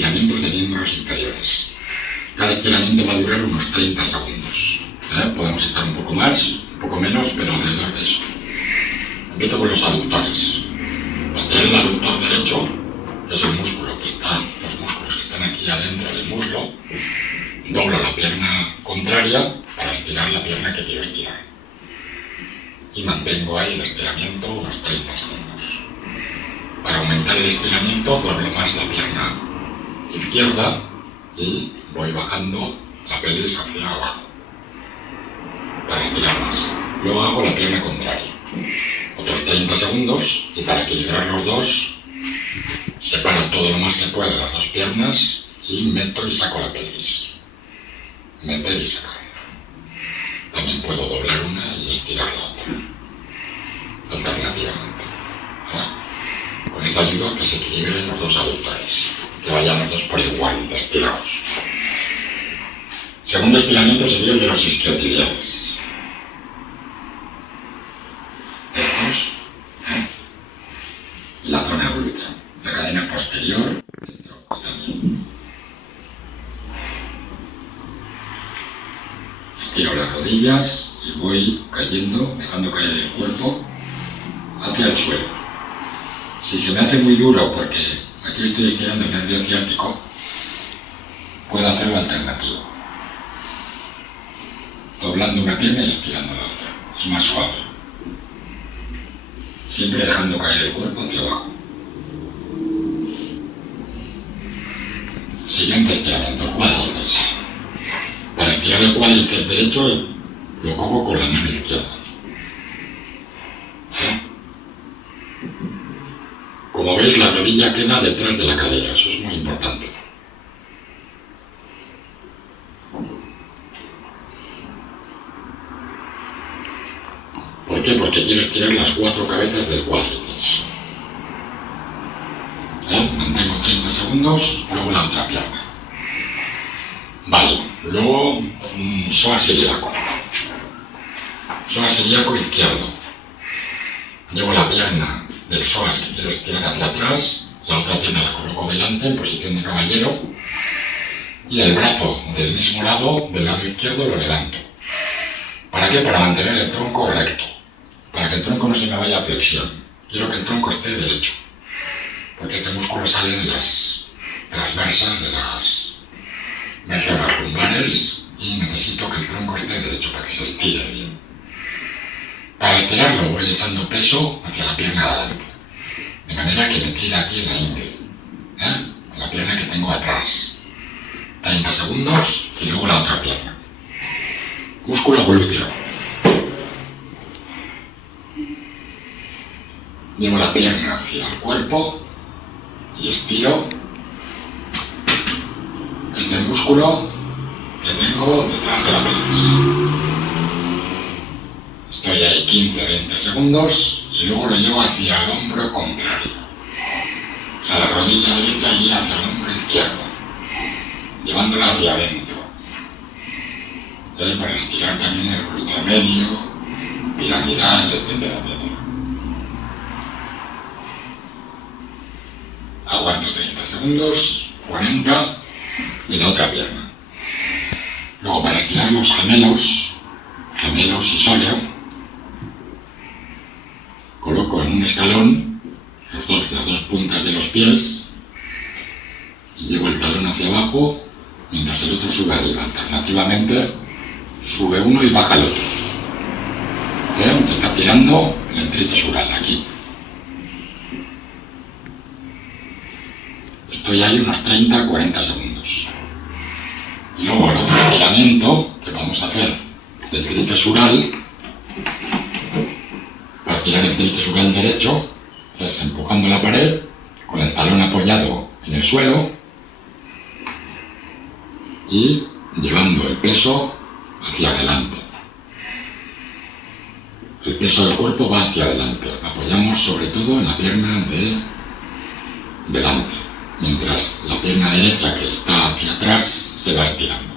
estiramientos de miembros inferiores. Cada estiramiento va a durar unos 30 segundos. Podemos estar un poco más, un poco menos, pero alrededor de eso. Empiezo con los aductores. Para estirar el aductor derecho, que es el músculo que está, los músculos que están aquí adentro del muslo, doblo la pierna contraria para estirar la pierna que quiero estirar. Y mantengo ahí el estiramiento unos 30 segundos. Para aumentar el estiramiento, doblo más la pierna izquierda y voy bajando la pelvis hacia abajo para estirar más. Luego hago la pierna contraria. Otros 30 segundos y para equilibrar los dos, separo todo lo más que pueda las dos piernas y meto y saco la pelvis. Meter y sacar. También puedo doblar una y estirar la otra, alternativamente. Con esto ayudo a que se equilibren los dos aductores, que vayan los dos por igual de estirados. Segundo estiramiento sería el de los isquiotibiales. Estos, la zona glútea, la cadena posterior, dentro también. Estiro las rodillas y voy cayendo, dejando caer el cuerpo hacia el suelo. Si se me hace muy duro porque aquí estoy estirando el nervio ciático, puedo hacerlo alternativo. Doblando una pierna y estirando la otra. Es más suave. Siempre dejando caer el cuerpo hacia abajo. Siguiente estiramiento, el cuádriceps. Para estirar el cuádriceps derecho lo cojo con la mano izquierda. Como veis, la rodilla queda detrás de la cadera, eso es muy importante. ¿Por qué? Porque quiero estirar las 4 cabezas del cuádriceps. Mantengo 30 segundos, luego la otra pierna. Vale, luego psoas ilíaco. Psoas ilíaco izquierdo. Llevo la pierna del psoas que quiero estirar hacia atrás, la otra pierna la coloco delante en posición de caballero y el brazo del mismo lado, del lado izquierdo, lo levanto. ¿Para qué? Para mantener el tronco recto, para que el tronco no se me vaya a flexión. Quiero que el tronco esté derecho, porque este músculo sale de las transversas de las vértebras lumbares y necesito que el tronco esté derecho para que se estire bien. Para estirarlo voy echando peso hacia la pierna de adelante, de manera que me tira aquí en la ingle, en la pierna que tengo atrás. 30 segundos y luego la otra pierna. Músculo glúteo. Llevo la pierna hacia el cuerpo y estiro este músculo que tengo detrás de la pelvis. Estoy ahí 15-20 segundos y luego lo llevo hacia el hombro contrario. O sea, la rodilla derecha iría hacia el hombro izquierdo, llevándola hacia adentro. Para estirar también el glúteo medio, piramidal, etcétera, etcétera. Aguanto 30 segundos, 40 y la otra pierna. Luego para estirar los gemelos y sóleo, coloco en un escalón las dos puntas de los pies y llevo el talón hacia abajo mientras el otro sube arriba. Alternativamente sube uno y baja el otro. Me está tirando el tríceps ural aquí. Estoy ahí unos 30-40 segundos. Y luego el otro estiramiento que vamos a hacer del tríceps ural, para estirar el tríceps ural derecho, es empujando la pared con el talón apoyado en el suelo y llevando el peso hacia adelante. El peso del cuerpo va hacia adelante. Apoyamos sobre todo en la pierna de delante, mientras la pierna derecha que está hacia atrás se va estirando.